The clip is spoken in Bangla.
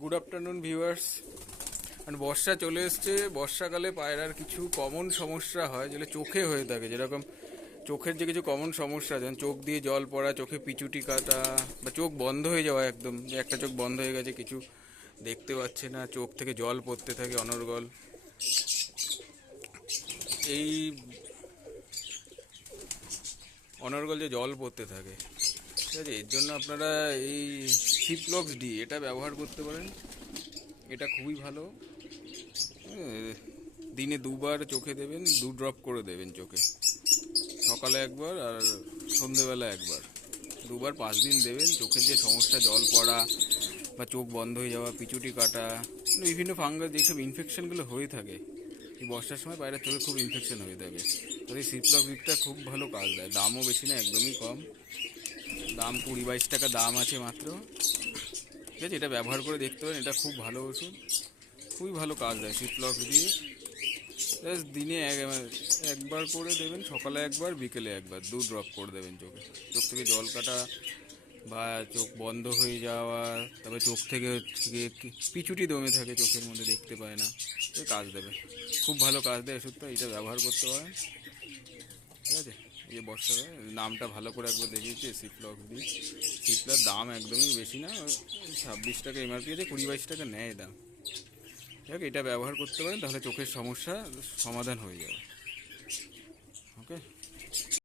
গুড আফটারনুন ভিউয়ার্স মানে বর্ষা চলে এসছে। বর্ষাকালে পায়রার কিছু কমন সমস্যা হয়, যেগুলো চোখে হয়ে থাকে। যেরকম চোখের যে কিছু কমন সমস্যা, যেমন চোখ দিয়ে জল পড়া, চোখে পিচুটি কাটা, বা চোখ বন্ধ হয়ে যাওয়া একদম। যে একটা চোখ বন্ধ হয়ে গেছে, কিছু দেখতে পাচ্ছে না, চোখ থেকে জল পড়তে থাকে অনর্গল। এই অনর্গল যে জল পড়তে থাকে। ঠিক আছে এর জন্য আপনারা এই সিপ্লক্স ডি এটা ব্যবহার করতে পারেন। এটা খুবই ভালো। দিনে দুবার চোখে দেবেন, দু ড্রপ করে দেবেন চোখে। সকালে একবার আর সন্ধেবেলা একবার। দুবার পাঁচ দিন দেবেন, চোখের যে সমস্যা, জল পড়া বা চোখ বন্ধ হয়ে যাওয়া, পিচুটি কাটা, বিভিন্ন ফাঙ্গাস, যেসব ইনফেকশনগুলো হয়ে থাকে। এই বর্ষার সময় বাইরের চোখে খুব ইনফেকশন হয়ে থাকে। তো এই সিপ্লক খুব ভালো কাজ দেয়। দামও বেশি না, একদমই কম। দাম কুড়ি বাইশ টাকা দাম আছে মাত্র। ঠিক আছে, এটা ব্যবহার করে দেখতে পারেন, এটা খুব ভালো ওষুধ। খুবই ভালো কাজ দেয় সিপ্লক দিয়ে। জাস্ট দিনে এক একবার করে দেবেন, সকালে একবার, বিকেলে একবার, দু ড্রপ করে দেবেন চোখে। চোখ থেকে জল কাটা বা চোখ বন্ধ হয়ে যাওয়া তারপরে চোখ থেকে পিছুটি দমে থাকে, চোখের মধ্যে দেখতে পায় না। তো কাজ দেবে। খুব ভালো কাজ দেয় ওষুধটা, এটা ব্যবহার করতে পারেন। ঠিক আছে? যে বর্ষাকালে নামটা ভালো করে একবার দেখিয়েছি সিপ্লক দিয়ে। সিপ্লার দাম একদমই বেশি না ছাব্বিশ টাকা এমআরপি আছে, কুড়ি বাইশ টাকা নেয় দাম। ঠিক এটা ব্যবহার করতে পারেন, তাহলে চোখের সমস্যা সমাধান হয়ে যাবে। ওকে?